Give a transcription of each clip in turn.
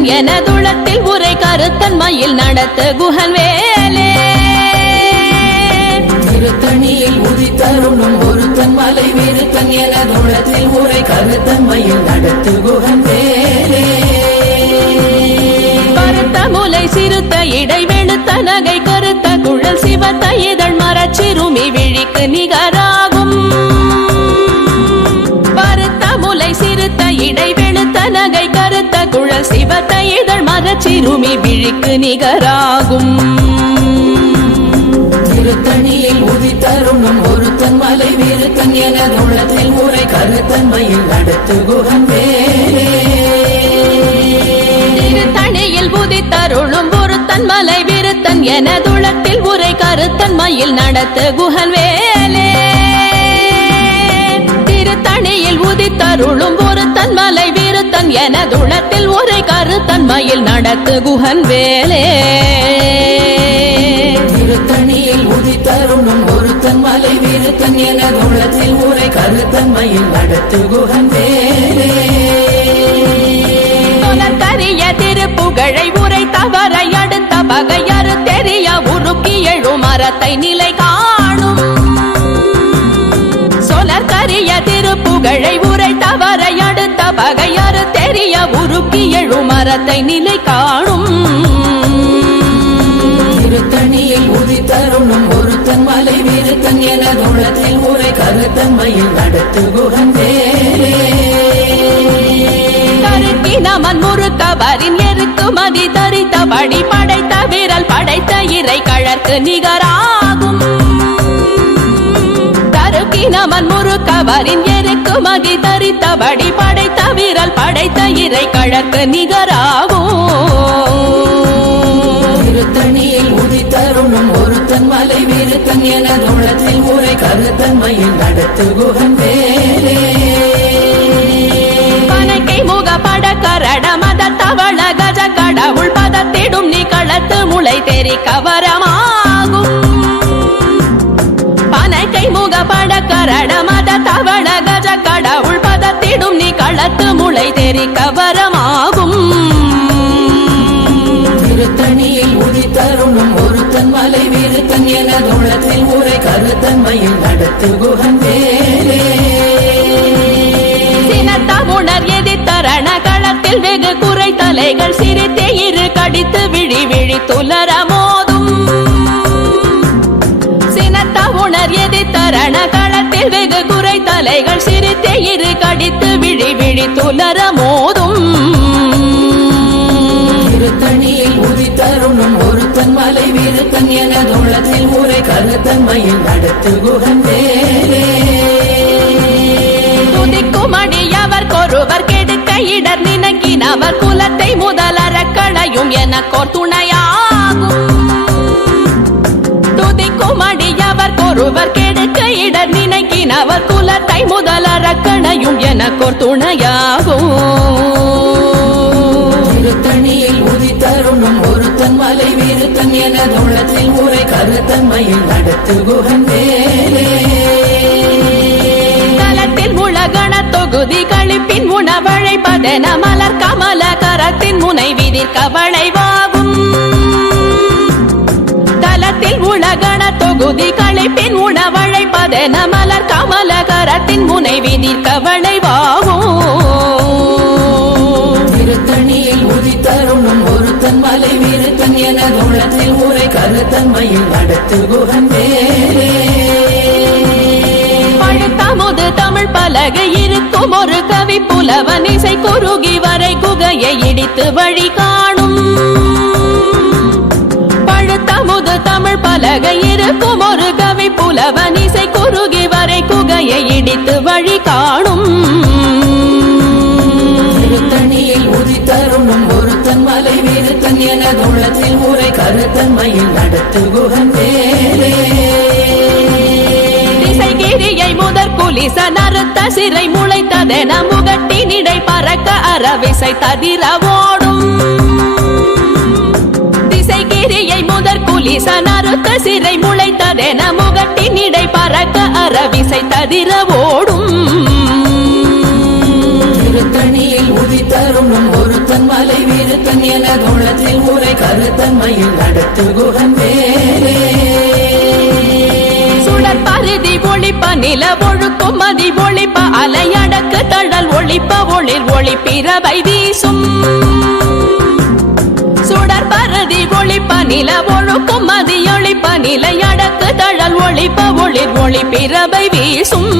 விருத்தன் எனதுளத்தில் உரை கருத்தன்மையில் நடத்து குகன் வேலே திருத்தணியில் உதித்தருளும் ஒருத்தன் மலை விருத்தன் எனதுளத்தில் உரை கருத்தன்மையில் நடத்து குகன் வேலே கருத்த முலை சிறுத்த இடை வெளுத்த நகை கருத்த குழல் சிவத்த இதழ் மரச்சிறுமி விழிக்கு நிகராகும் பருத்த முலை சிறுத்த இடை வெளுத்த நகை கருத்த குழல் சிவத்த இதழ் மரச்சிறுமி விழிக்கு நிகராகும் திருத்தணியில் உதித்தருளும் ஒருத்தன் மலை விருத்தன் எனதுளத்தில் உரை கருத்தன்மையில் நடத்து குகன் வேலே திருத்தணியில் உதித்தருளும் ஒருத்தன் மலை விருத்தன் எனதுளத்தில் உரை கருத்தன்மையில் நடத்து குகன் வேலே திருத்தணியில் உதித்தருளும் ஒருத்தன் மலை விருத்தன் எனதுளத்தில் உரை கருத்தன்மையில் நடத்து குகன் வேலே திருத்தணியில் உதித்தருளும் ஒருத்தன் மலை விருத்தன் எனதுளத்தில் உரை கருத்தன்மையில் நடத்து குகன் வேலே கரிய திருப்புகழை உரை தவறை அடுத்த பகையறு தெரிய உருக்கி எழும் மரத்தை நிலை காணும் சொலற்கரிய திருப்புகழை உரை தவறை அடுத்த பகையறு தெரிய உருக்கி எழும் மரத்தை நிலை காணும் திருத்தணியில் உதித்தருளும் ஒருத்தன் மலை விருத்தன் எனதுளத்தில் உரை கருத்தன்மையில் நடத்து குகன் வேலே நமன் முறுக்கவரின் எருக்கு மதி தரித்தபடி படைத்த விரல் படைத்த இறை கழற்கு நிகராகும் தருக்கி நமன் முறுக்கவரின் எருக்கு மதி தரித்தபடி படைத்த விரல் படைத்த இறை கழற்கு நிகராகும் திருத்தணியில் உதித்தருளும் ஒருத்தன் மலை விருத்தன் எனதுளத்தில் உரை கருத்தன்மையில் நடத்து குகன் வேலே முகப்பட கரட மத தவள கஜ கடவுள் பதத்திடும் நீ களத்து முளை தெரி கவரமாகும் பனைக்கை முகப்பட கரட மத தவள கஜ கடவுள் பதத்திடும் நீ களத்து முளை தெரி கவரமாகும் திருத்தணியில் உதித்தருளும் ஒருத்தன் மலை விருத்தன் எனதுளத்தில் உரை கருத்தன்மையில் நடத்து குகன் வேலே உணர் எதிர்த்தரண களத்தில் வெகு குறை தலைகள் சிரித்தே இரு கடித்து விழி விழி துலர மோதும் சினத்த உணர் எதிர்த்தரண களத்தில் வெகு குறை தலைகள் சிரித்தே இரு கடித்து விழி விழி துலர மோதும் திருத்தணியில் உதித்தருளும் ஒருத்தன் மலை விருத்தன் எனதுளத்தில் உரை கருத்தன்மையில் நடத்து குகன் வேலே துதிக்குமடியவர் கொருவர் கெடுக்க இடர் நினைக்கினவர் குலத்தை முதலற களையும் எனக்கோர் துணையாகும் துதிக்குமடியவர் கொருவர் கெடுக்க இடர் நினைக்கினவர் குலத்தை முதலற களையும் எனக்கோர் துணையாகும் திருத்தணியில் உதித்தருளும் ஒருத்தன் மலை விருத்தன் எனதுளத்தில் உரை கருத்தன்மையில் நடத்து குகன் வேலே உலகண தொகுதி கழிப்பின் உணவழைப்பதென மலர் கமல கரத்தின் முனை விதிர் கவளைவாகும் தலத்தில் உலகண தொகுதி கழிப்பின் உணவழைப்பதென மலர் கமல கரத்தின் முனை விதிர் கவளைவாகும் திருத்தணியில் உதித்தருளும் ஒருத்தன் மலை விருத்தன் எனதுளத்தில் உரை கருத்தன்மையில் நடத்து குகன் வேலே தமுது தமிழ் பலகை இருக்கும் ஒரு கவி புலவன் இசை குறுகி வரை குகையை இடித்து வழி காணும் பழுத்தமுது தமிழ் பலகை இருக்கும் ஒரு கவி புலவன் இசை குறுகி வரை குகையை இடித்து வழி காணும் திருத்தணியில் உதித்தருளும் ஒருத்தன் மலை விருத்தன் எனதுளத்தில் உரை கருத்தன்மையில் நடத்து குகன் வேலே கிரியை முதற் குலிச நறுத்த சிறை முளைத்ததென முகட்டினிடை பறக்க அரவிசை ததிர ஓடும் திசைகிரியை முதற் குலிச நறுத்த சிறை முளைத்ததென முகட்டினிடை பறக்க அரவிசை ததிர ஓடும் திருத்தணியில் உதித்தருளும் ஒருத்தன் ஒருத்தன் மலை வீருத்தன் எனது உள்ளத்தில் ஊரை கருத்தன்மையில் நடத்து குகன் வேலே சுடர் பருதி ஒளிப்ப நில ஒழுக்கும் மதி ஒளிப்ப அலையடக்கு தழல் ஒளிப்ப ஒளிர் ஒளிப்பிறவை வீசும் சுடர் பருதி ஒளிப்ப நில ஒழுக்கும் மதி ஒளிப்ப நிலையடக்கு தழல் ஒளிப்ப ஒளிர் ஒளிப்பிறவை வீசும்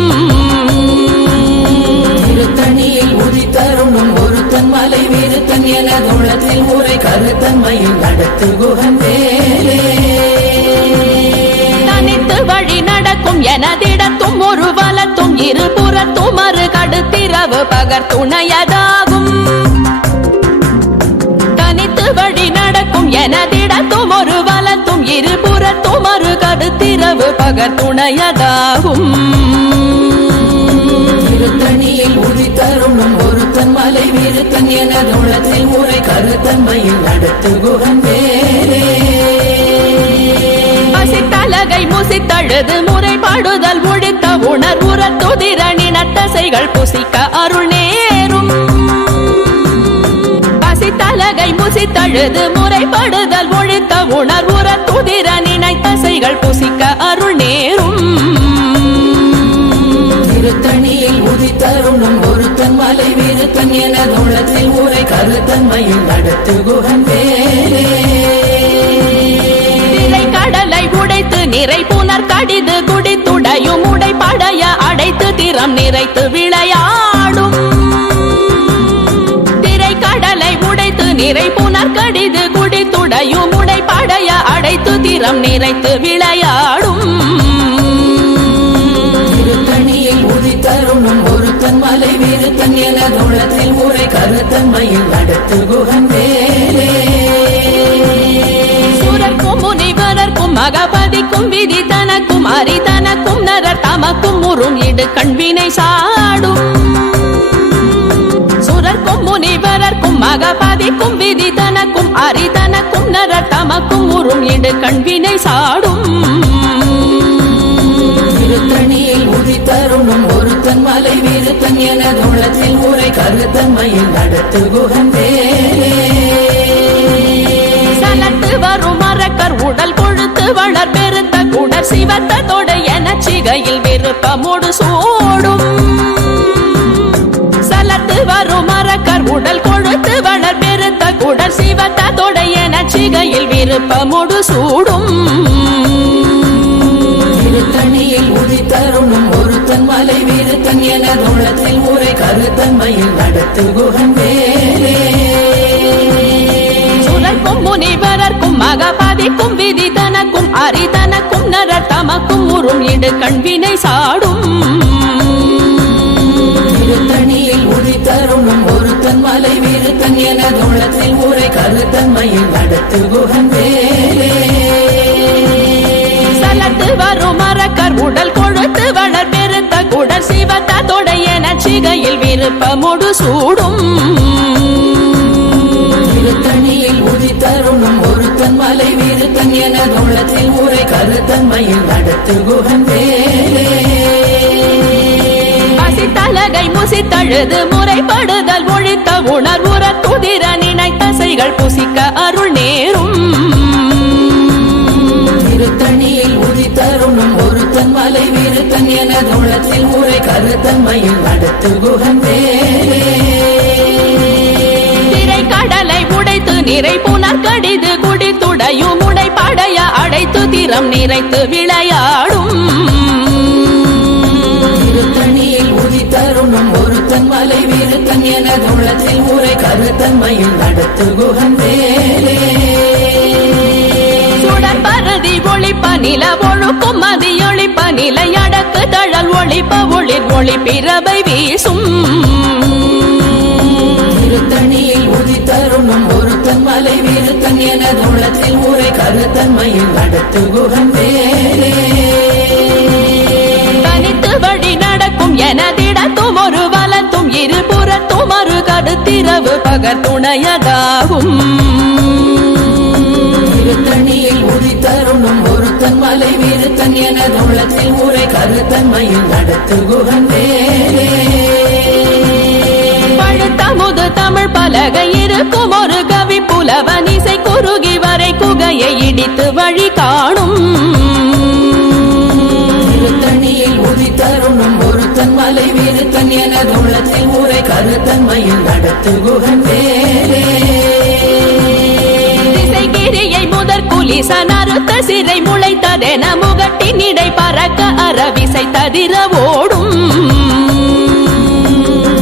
திருத்தணியில் உதித்தருணும் ஒருத்தன் மலை வீருத்தன் எனது உள்ளத்தில் ஊரை கருத்தன்மையில் நடத்து குகன் வேலே தனித்து வழி நடக்கும் எனதிடத்தும் ஒரு வலத்தும் இருபுறத்தும் மறு கடுத்திரவு பகர் துணையதாகும் தனித்து வழி நடக்கும் எனதிடத்தும் ஒரு வலத்தும் இருபுறத்தும் மறு கடுத்திரவு பகர் துணையதாகும் திருத்தணியில் உதித்தருணும் ஒருத்தன் மலை வீருத்தன் எனது உள்ளத்தில் ஊரை கருத்தன்மையில் நடத்து குகன் வேலே பசித்தலகை முசித்தழுது முறைப்பாடுதல் ஒழித்த உணர்வுற துதிரணினத்தசைகள் புசிக்க அருள் நேரும் பசித்தலகை முசித்தழுது முறைப்படுதல் ஒழித்த உணர்வுற துதிரணினத்தசைகள் புசிக்க அருள் நேரும் திருத்தணியில் உதித்தருணும் ஒருத்தன் மலை வீருத்தன் எனது உள்ளத்தில் ஊரை கருத்தன்மையில் நடத்து குகன் வேலே கடலை உடைத்து நிறை புனர் கடிது குடித்துடையும் உடைப்படைய அடைத்து திறம் நிறைத்து விளையாடும் திரை கடலை உடைத்து நிறை புனர் கடிது குடித்துடையும் உடைப்படைய அடைத்து திறம் நிறைத்து விளையாடும் திருத்தணியில் உதித்தருணும் ஒருத்தன் மலை வீருத்தன் எனது உள்ளத்தில் ஊரை கருத்தன்மையில் நடத்து குகன் வேலே சுரர்க்கும் முனிவரர்க்கும் மகபதிக்கும் விதி தனக்கும் அரிதனக்கும் நரர் தமக்கும் உறும் இடு கண்வினை சாடும் சுரர்க்கும் முனிவரர்க்கும் மகபதிக்கும் விதி தனக்கும் அரிதனக்கும் நரர் தமக்கும் உறும் இடு கண்வினை சாடும் திருத்தணியில் உதித்தருணும் ஒருத்தன் மலை வீருத்தன் எனது உள்ளத்தில் ஊரை கருத்தன்மையில் நடத்து குகன் வேலே சலத்து வரும் மரக்கர் உடல் கொழுத்து வளர் பெருத்த குடர் சிவத்த தொட என சிகையில் விருப்பமோடு சூடும் சலத்து வரும் மரக்கர் உடல் கொழுத்து வளர் பெருத்த குடர் சிவத்த தொட என சிகையில் விருப்பமோடு சூடும் திருத்தணியில் உதித்தருணும் ஒருத்தன் மலை வீருத்தன் எனது உள்ளத்தில் ஊரை கருத்தன்மையில் நடத்து குகன் வேலே சுரர்க்கும் முனிவரர்க்கும் மகபதிக்கும் விதி தனக்கும் அரிதனக்கும் நரர் தமக்கும் உறும் இடு கண்வினை சாடும் திருத்தணியில் உதித்தருணும் ஒருத்தன் மலை வீருத்தன் எனது உள்ளத்தில் ஊரை கருத்தன்மையில் நடத்து குகன் வேலே சலத்து வரும் மரக்கர் உடல் கொழுத்து வளர் பெருத்த குடர் சிவத்த தொட என சிகையில் விருப்பமோடு சூடும் திருத்தணியில் உதித்தருணும் ஒருத்தன் மலை வீருத்தன் எனது உள்ளத்தில் ஊரை கருத்தன்மையில் நடத்து குகன் வேலே பசித்தலகை முசித்தழுது முறைப்படுதல் ஒழித்த உணர்வுற துதிர நினைத்தசைகள் புசிக்க அருள் நேரும் திருத்தணியில் உதித்தருணும் ஒருத்தன் மலை வீருத்தன் எனது உள்ளத்தில் ஊரை கருத்தன்மையில் நடத்து குகன் வேலே திரை கடலை உடைத்து நிறை புனர் கடிது குடித்துடையும் உடைப்படைய அடைத்து திறம் நிறைத்து விளையாடும் திருத்தணியில் உதித்தருணும் ஒருத்தன் மலை வீருத்தன் எனது உள்ளத்தில் ஊரை கருத்தன்மையில் நடத்து குகன் வேலே சுடர் பருதி ஒளிப்ப நில ஒழுக்கும் மதி ஒளிப்ப நிலையடக்கு தழல் ஒளிப்ப ஒளிர் ஒளிப்பிறவை வீசும் திருத்தணியில் உதித்தருணும் ஒருத்தன் மலை வீருத்தன் எனது உள்ளத்தில் ஊரை கருத்தன்மையில் நடத்து குகன் வேலே தனித்து வழி நடக்கும் எனதிடத்தும் ஒரு வலத்தும் இருபுறத்தும் மறு கடுத்திரவு பகர் துணையதாகும் திருத்தணியில் உதித்தருணும் ஒருத்தன் மலை வீருத்தன் எனது உள்ளத்தில் ஊரை கருத்தன்மையில் நடத்து குகன் வேலே பழுத்தமுது தமிழ் பலகை இருக்கும் ஒரு கவி புலவன் இசை குறுகி வரை குகையை இடித்து வழி காணும் திருத்தணியில் உதித்தருணும் ஒருத்தன் மலை வீருத்தன் எனது உள்ளத்தில் ஊரை கருத்தன்மையில் நடத்து குகன் வேலே திசைகிரியை முதற் குலிசன் அறுத்த சிறை முளைத்ததென முகட்டின் இடை பறக்க அறவிசை ததிர ஓடும்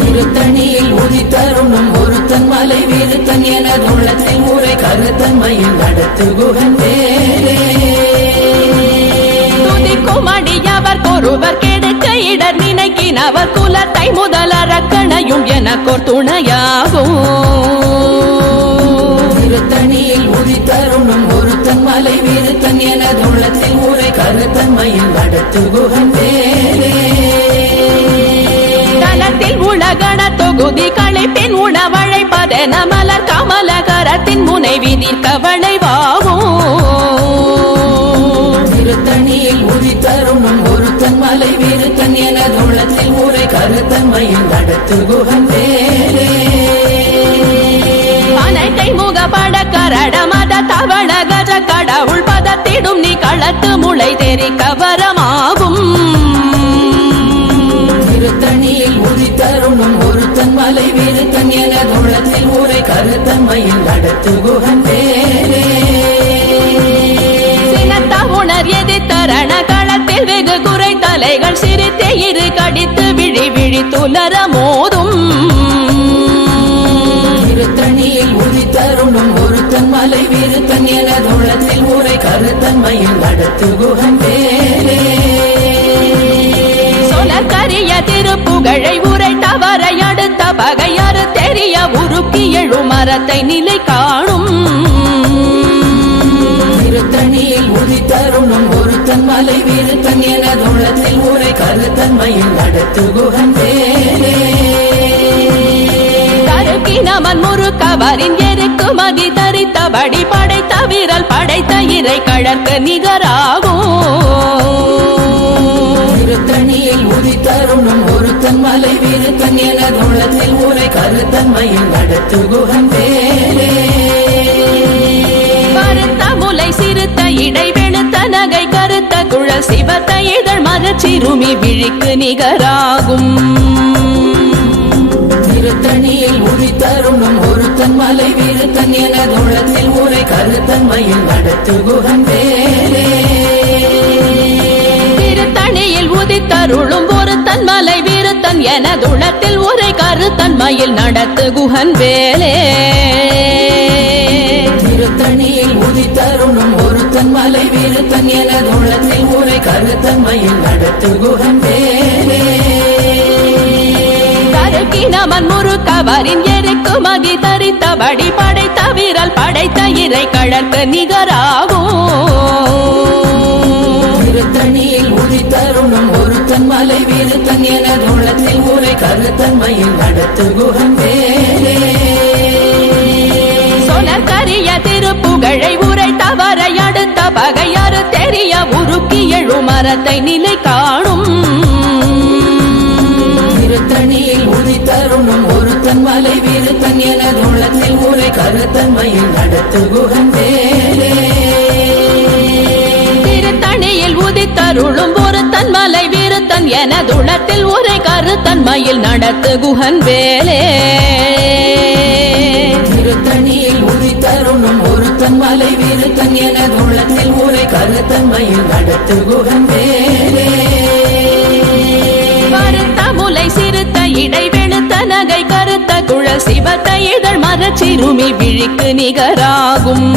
திருத்தணியில் உதித்தருணும் ஒருத்தன் மலை வீருத்தன் எனது உள்ளத்தில் ஊரை கருத்தன்மையில் நடத்து குகன் வேலே துதிக்குமடியவர் ஒருவர் கெடுக்க இடர் நினைக்கினவர் குலத்தை முதலறக்கணையும் எனக்கோர் துணையாகும் திருத்தணியில் உதித்தருணும் ஒருத்தன் மலை வீருத்தன் எனது உள்ளத்தில் ஊரை கருத்தன்மையில் நடத்து குகன் வேலே தலத்தில் உலகண தொகுதி களைப்பின் உணவழைப்பதென மலர் கமலகரத்தின் முனைவி நிற்கவளைவாகும் திருத்தணியில் உதித்தருணும் ஒருத்தன் மலை வீருத்தன் எனது உள்ளத்தில் ஊரை கருத்தன்மையில் நடத்து குகன் வேலே அனைத்தை முகப்பட கரட மத தவள கஜ கடவுள் பதத்திடும் நீ களத்து முளை தெரிக்க வரமாகும் திருத்தணியில் உதித்தருணும் ஒருத்தன் மலை வீருத்தன் எனது உள்ளத்தில் ஊரை கருத்தன்மையில் நடத்து குகன் வேலே சினத்த உணர் எதிர்த்தரண களத்தில் வெகு குறை தலைகள் சிரித்தே இரு கடித்து விழி விழி துலர மோதும் திருத்தணியில் உதித்தருணும் ஒருத்தன் மலை வீருத்தன் எனது உள்ளத்தில் ஊரை கருத்தன்மையில் நடத்து குகன் வேலே சொலக்கரிய திருப்புகழை உரைத்தவரை அடுத்த பகையாறு தெரிய உருக்கி எழும் மரத்தை நிலை காணும் திருத்தணியில் உதித்தருணும் ஒருத்தன் மலை வீருத்தன் எனது உள்ளத்தில் ஊரை கருத்தன்மையில் நடத்து குகன் வேலே தருக்கினமன் முறுக்கவரின் எருக்கு மதி தரித்தபடி படைத்த விரல் படைத்த இறை கழற்கு நிகராகும் திருத்தணியில் உதித்தருணும் ஒருத்தன் மலை வீருத்தன் எனது உள்ளத்தில் ஊரை கருத்தன்மையில் நடத்து குகன் வேலே கருத்த முலை சிறுத்த இடை வெளுத்த நகை கருத்த குழல் சிவத்த இதழ் மரச்சிறுமி விழிக்கு நிகராகும் திருத்தணியில் உதித்தருணும் ஒருத்தன் மலை வீருத்தன் எனது உள்ளத்தில் ஊரை கருத்தன்மையில் நடத்து குகன் வேலே திருத்தணியில் உதித்தருளும் ஒருத்தன் மலை வீருத்தன் எனதுளத்தில் உரை கருத்தன்மையில் நடத்து குகன் வேலே திருத்தணியில் உதித்தருணும் ஒருத்தன் மலை வீருத்தன் எனது உள்ளத்தில் ஊரை கருத்தன்மையில் நடத்து குகன் வேலே கருக்கினமன் முறுக்கவரின் எருக்கு மதி தரித்தபடி படைத்த விரல் படைத்த இறை கழற்கு நிகராகும் திருத்தணியில் உதித்தருணும் ஒருத்தன் மலை வீருத்தன் எனது உள்ளத்தில் ஊரை கருத்தன்மையில் நடத்து குகன் வேலே சொலக்கரிய திருப்புகழை உரைத்தவரை அடுத்த பகையாறு தெரிய உருக்கி எழும் மரத்தை நிலை காணும் திருத்தணியில் உதித்தருணும் ஒருத்தன் மலை வீருத்தன் எனது உள்ளத்தில் ஊரை கருத்தன்மையில் நடத்து குகன் வேலே திருத்தணியில் உதித்தருளும் ஒருத்தன் மலை வீருத்தன் எனதுளத்தில் உரை கருத்தன்மையில் நடத்து குகன் வேலே திருத்தணியில் உதித்தருணும் ஒருத்தன் மலை வீருத்தன் எனது உள்ளத்தில் ஊரை கருத்தன்மையில் நடத்து குகன் வேலே கருத்த முலை சிறுத்த இடை வெளுத்த நகை கருத்த குழல் சிவத்த இதழ் மரச்சிறுமி விழிக்கு நிகராகும்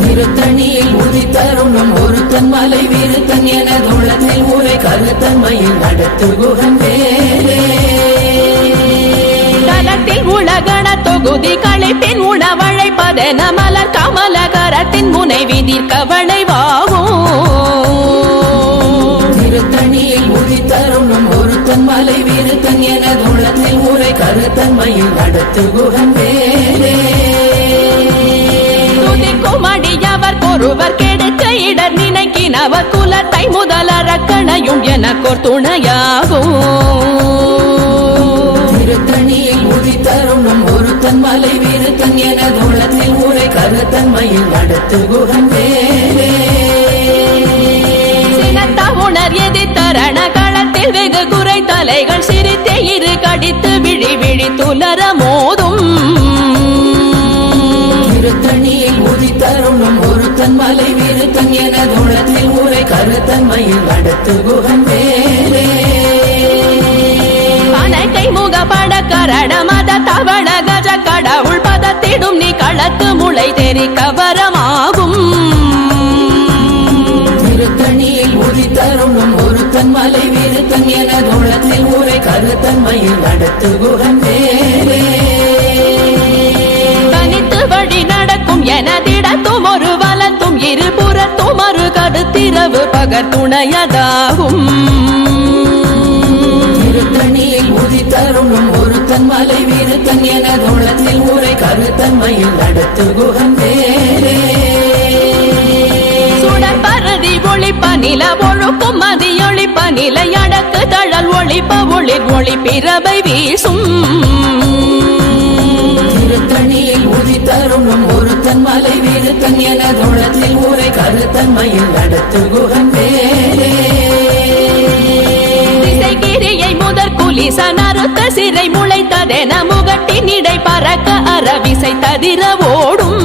திருத்தணியில் உதித்தருணும் ஒருத்தன் மலை வீருத்தன் எனது உள்ளத்தில் ஊரை கருத்தன்மையில் நடத்து குகன் வேலே தலத்தில் உலகண தொகுதி களைப்பின் உணவழைப்பதென மலர் கமலகரத்தின் முனைவி நிற்கவளைவாகும் திருத்தணியில் உதித்தருணும் ஒருத்தன் மலை வீருத்தன் எனது உள்ளத்தில் ஊரை கருத்தன்மையில் நடத்து குகன் வேலே துதிக்குமடியவர் ஒருவர் கெடுக்க இடர் நினைக்கினவர் குலத்தை முதலறக்கணையும் எனக்கோர் துணையாகும் ஒருத்தன் மலை விருத்தன் என தோளத்தில் ஊரை கருத்தன்மையில் நடத்து குகன் வேலே உணர் எதிர்த்தரண களத்தில் வெகு குறை தலைகள் சிரித்தே இரு கடித்து விழி விழி துலர மோதும் திருத்தணியில் உதித்தருணும் ஒருத்தன் மலை விருத்தன் என தோளத்தில் ஊரை கருத்தன்மையில் நடத்து குகன் வேலே கை முக பட கரட மத தவள கஜ கடவுள் பதத்திடும் நீ களத்து முளை தெரி கவரமாகும் திருத்தணியில் உதித்தருணும் ஒருத்தன் மலை விருத்தன் என தோளத்தில் ஊரை கருத்தன்மையில் நடத்து குகன் வேலே தனித்து வழி நடக்கும் எனதிடத்தும் ஒரு வலத்தும் இருபுறத்தும் ஒரு கடுத்திரவு பகர் துணையதாகும் திருத்தணியில் உதித்தருணும் ஒருத்தன் மலை விருத்தன் என தோளத்தில் ஊரை கருத்தன்மையில் நடத்து குகன் வேலே சுடற்பரதி ஒளிப்ப நில ஒழுக்கும் மதியொளிப்ப நிலை அடக்கு தழல் ஒளிப்ப ஒளிர் ஒளி பிறவை வீசும் திருத்தணியில் உதித்தருணும் ஒருத்தன் மலை விருத்தன் என தோளத்தில் ஊரை கருத்தன்மையில் நடத்து குகன் வேலே கிரியை முதற் குலிச நறுத்த சிறை முளைத்ததென முகட்டின் இடை பறக்க அறவிசை ததிர ஓடும்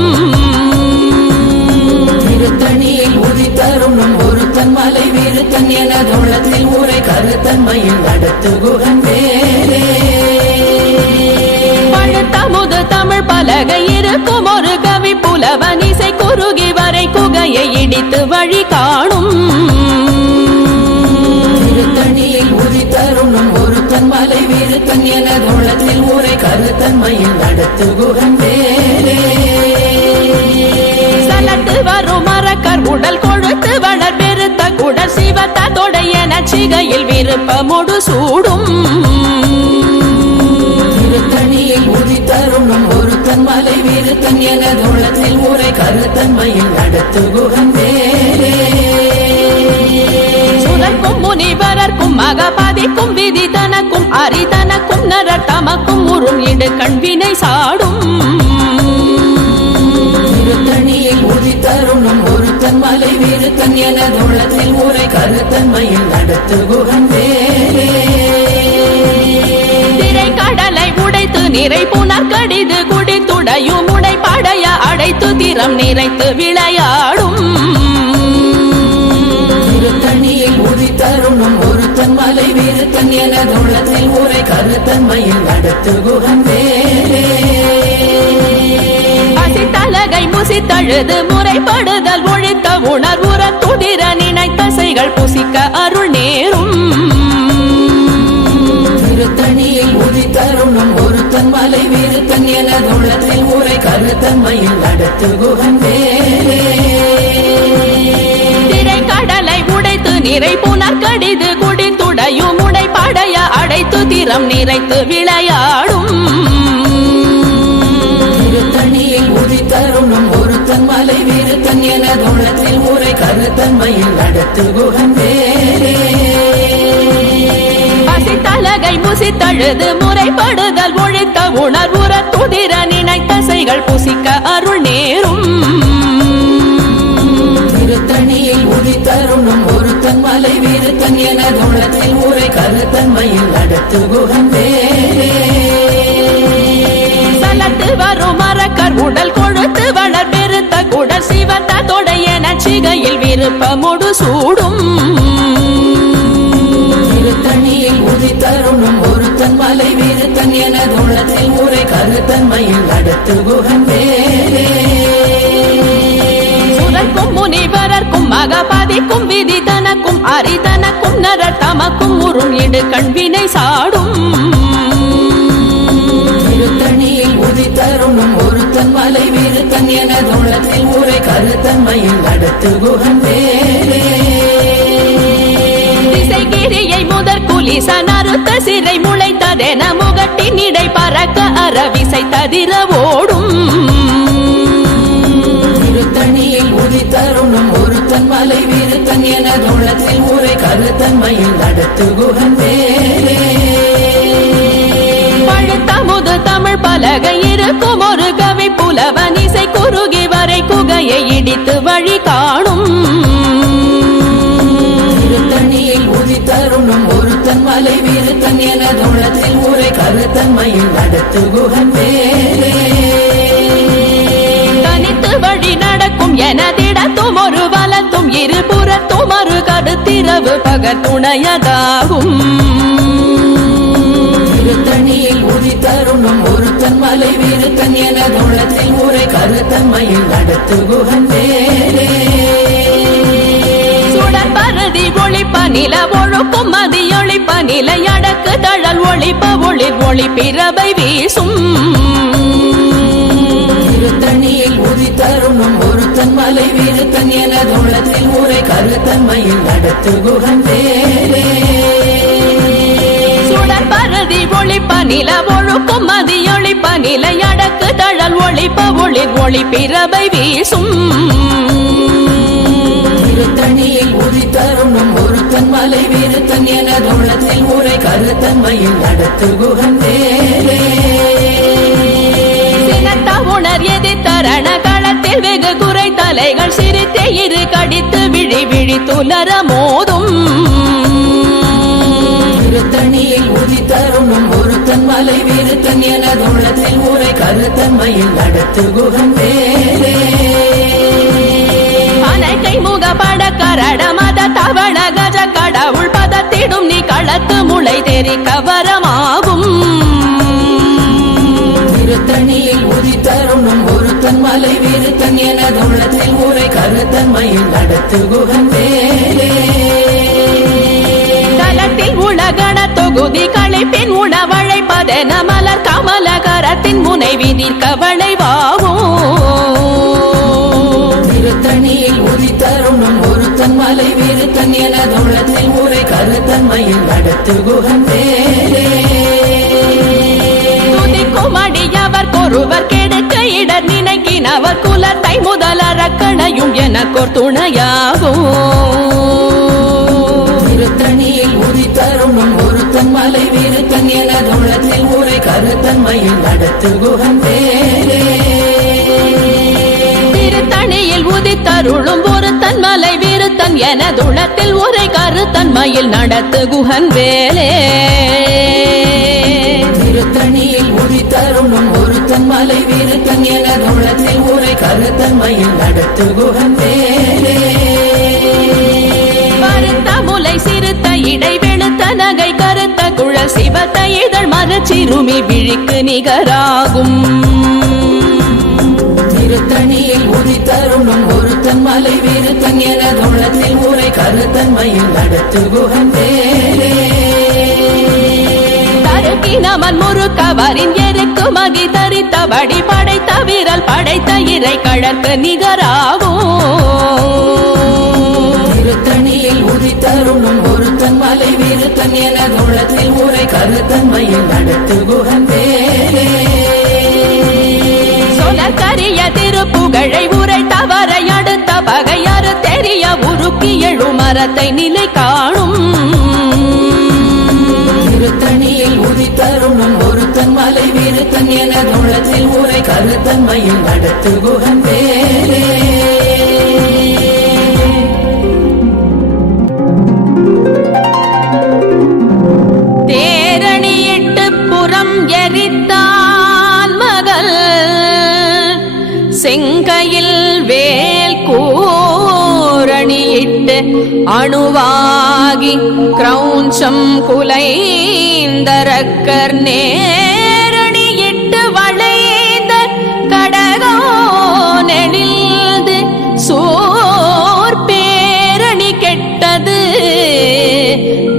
திருத்தணியில் உதித்தருணும் ஒருத்தன் மலை விருத்தன் என தோளத்தில் ஊரை கருத்தன்மையில் நடத்து குகன் வேலே பழுத்தமுது தமிழ் பலகை இருக்கும் ஒரு கவி புலவன் இசை குறுகி வரை குகையை இடித்து வழி காணும் திருத்தணியில் உதித்தருணும் ஒருத்தன் மலை விருத்தன் என தோளத்தில் ஊரை கருத்தன்மையில் நடத்து குகன் வேலே சலத்து வரும் மரக்கர் உடல் கொழுத்து வளர் பெருத்த குடல் சிவத்த தொடைய நச்சிகையில் விருப்பமுடு சூடும் திருத்தணியில் உதித்தருணும் ஒருத்தன் மலை விருத்தன் என தோளத்தில் ஊரை கருத்தன்மையில் நடத்து குகன் வேலே சுரக்கும் முனிவரர்க்கும் மகபதிக்கும் விதி தனக்கும் அரிதனக்கும் நரர் தமக்கும் உறும் இடு கண்வினை சாடும் திருத்தணியில் உதித்தருணும் ஒருத்தன் மலை விருத்தன் என தோளத்தில் ஊரை கருத்தன்மையில் நடத்து குகன் வேலே திரை கடலை உடைத்து நிறை புனர் கடிது குடித்துடையும் உடை படைய அடைத்து திறம் நிறைத்து விளையாடும் திருத்தணியில் உதித்தருணும் ஒருத்தன் மலை விருத்தன் என தோளத்தில் ஊரை கருத்தன்மையில் நடத்து குகன் வேலே அசித்தலகை முசித்தழுது முறைப்படுதல் ஒழித்த உணர்வுற துதிர நினைத்தசைகள் புசிக்க அருள் நேரும் திருத்தணியில் உதித்தருணும் ஒருத்தன் மலை விருத்தன் என தோளத்தில் ஊரை கருத்தன்மையில் நடத்து குகன் வேலே திரை கடலை உடைத்து நிறை புனர் கடிது குடித்துடையும் உடை படைய அடைத்து திறம் நிறைத்து விளையாடும் திருத்தணியில் உதித்தருணும் ஒருத்தன் மலை விருத்தன் என தோளத்தில் ஊரை கருத்தன்மையில் நடத்து குகன் வேலே அசித்தலகை முசித்தழுது முறைப்படுதல் ஒழித்த உணர்வுற துதிர நினைத்தசைகள் புசிக்க அருள் நேரும் திருத்தணியில் உதித்தருணும் ஒருத்தன் மலை விருத்தன் என தோளத்தில் ஊரை கருத்தன்மையில் நடத்து குகன் வேலே சலத்து வரும் மரக்கர் உடல் கொழுத்து வளர் பெருத்த குடல் சிவத்த தொடைய நச்சிகையில் விருப்பமுடு சூடும் திருத்தணியில் உதித்தருணும் ஒருத்தன் மலை விருத்தன் என தோளத்தில் ஊரை கருத்தன்மையில் நடத்து குகன் வேலே சுரக்கும் முனிவரர்க்கும் மகபதிக்கும் விதி தனக்கும் அரிதனக்கும் நரர் தமக்கும் உறும் இடு கண்வினை சாடும் திருத்தணியில் உதித்தருணும் ஒருத்தன் மலை விருத்தன் என தோளத்தில் ஊரை கருத்தன்மையில் நடத்து குகன் வேலே கிரியை முதற் குலிச நறுத்த சிறை முளைத்ததென முகட்டின் இடை பறக்க அறவிசை ததிர ஓடும் திருத்தணியில் உதித்தருணும் ஒருத்தன் மலை விருத்தன் என தோளத்தில் ஊரை கருத்தன்மையில் நடத்து குகன் வேலே பழுத்தமுது தமிழ் பலகை இருக்கும் ஒரு கவி புலவன் இசை குறுகி வரை குகையை இடித்து வழி காணும். திருத்தணியில் உதித்தருணும் ஒருத்தன் மலை விருத்தன் எனது உள்ளத்தில் உரை கருத்தன்மையில் நடத்து குகன் வேலே. தனித்து வழி நடக்கும் எனதிடத்தும் ஒரு வலத்தும் இருபுறத்தும் ஒரு கருத்திரவு பகர் துணையதாகும். திருத்தணியில் உதித்தருணும் ஒருத்தன் மலை விருத்தன் எனது உள்ளத்தில் உரை கருத்தன்மையில் நடத்து குகன் வேலே. சுடர் பருதி ஒளிப்ப நில ஒழுக்கும் மதி ஒளிப்ப நிலை அடக்கு தழல் ஒளிப்ப ஒளிர் ஒளி பிறவை வீசும். திருத்தணியில் உதித்தருணும் ஒருத்தன் மலை விருத்தன் எனது உள்ளத்தில் உரை கருத்தன்மையில் நடத்து குகன் வேலே. சுடர் பருதி ஒளிப்ப நில ஒழுக்கும் மதி ஒளிப்ப நிலை அடக்கு தழல் ஒளிப்ப ஒளிர் ஒளி பிறவை வீசும். திருத்தணியில் உதித்தருணும் ஒருத்தன் மலை விருத்தன் எனது உள்ளத்தில் உரை கருத்தன்மையில் நடத்து குகன் வேலே. சினத்த உணர் எதி தரண களத்தில் வெகு குறை தலைகள் சிரித்தே இரு கடித்து விழி விழி துலர மோதும். திருத்தணியில் உதித்தருணும் ஒருத்தன் மலை விருத்தன் எனது உள்ளத்தில் உரை கருத்தன்மையில் நடத்து குகன் வேலே. அனைக்கை முகப்பட கரட மத தவள கஜ கடவுள் பதத்திடும் நீ களத்து முளை தெரி கவரமாகும். திருத்தணியில் உதித்தருணும் ஒருத்தன் மலை விருத்தன் எனது உள்ளத்தில் உரை கருத்தன்மையில் நடத்து குகன் வேலே. தலத்தில் உலகண தொகுதி களைப்பின் உணவழைப்பதென மலர் கமல கரத்தின் முனை விதிர் கவளைவாகும். திருத்தணியில் உதித்தருணும் ஒருத்தன் மலை விருத்தன் எனது உள்ளத்தில் உரை கருத்தன்மையில் நடத்து குகன் வேலே. துதிக்கும் அடியவர் கொருவர் கெடுக்க இடர் நினைக்கினவர் குலத்தை முதலறக்கணையும் எனக்கோர் துணையாகும். திருத்தணியில் உதித்தருணும் ஒருத்தன் மலை விருத்தன் எனது உள்ளத்தில் உரை கருத்தன்மையில் நடத்து குகன் வேலே. திருத்தணியில் உதித்தருளும் ஒருத்தன் மலை விருத்தன் எனதுளத்தில் உரை கருத்தன்மையில் நடத்து குகன் வேலே. திருத்தணியில் உதித்தருணும் ஒருத்தன் மலை விருத்தன் எனது உள்ளத்தில் உரை கருத்தன்மையில் நடத்து குகன் வேலே. கருத்த முலை சிறுத்த இடை வெளுத்த நகை கருத்த குழல் சிவத்த இதழ் மரச்சிறுமி விழிக்கு நிகராகும். திருத்தணியில் உதித்தருணும் ஒருத்தன் மலை விருத்தன் எனது உள்ளத்தில் உரை கருத்தன்மையில் நடத்து குகன் வேலே. தருக்கினமன் முறுக்கவரின் எருக்கு மகி தரித்தபடி படைத்த வீரல் படைத்த இறை கழற்கு நிகராகும். திருத்தணியில் உதித்தருணும் ஒருத்தன் மலை விருத்தன் எனது உள்ளத்தில் உரை கருத்தன்மையில் நடத்து குகன் வேலே. சொலக்கரிய திருப்புகழை உரை தவறை அடுத்த பகையாறு தெரிய உருக்கி எழு மரத்தை நிலை காணும். திருத்தணியில் உதித்தருணும் ஒருத்தன் மலை விருத்தன் எனது உள்ளத்தில் உரை கருத்தன்மையில் நடத்து குகன் வேலே. தேரணியிட்டு புறம் எரித்தான் மகள் செங்கையில் வேல் கூரணியிட்டு அணுவாகி கிரௌஞ்சம் குலைந்தரக்கர் நேரணியிட்டு வளைந்த கடகோ நெளிந்து சோர் பேரணி கெட்டது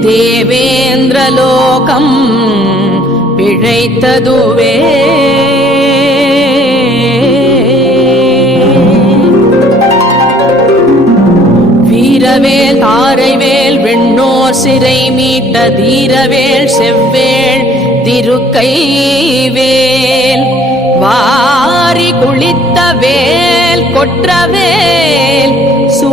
தேவேந்திரலோகம் பிழைத்ததுவே. வீரவேல் தாரைவேல் வெண்ணோர் சிறை மீட்ட தீரவேல் செவ்வேள் திருக்கைவேல் வாரி குளித்த வேல் கொற்றவேல் சோ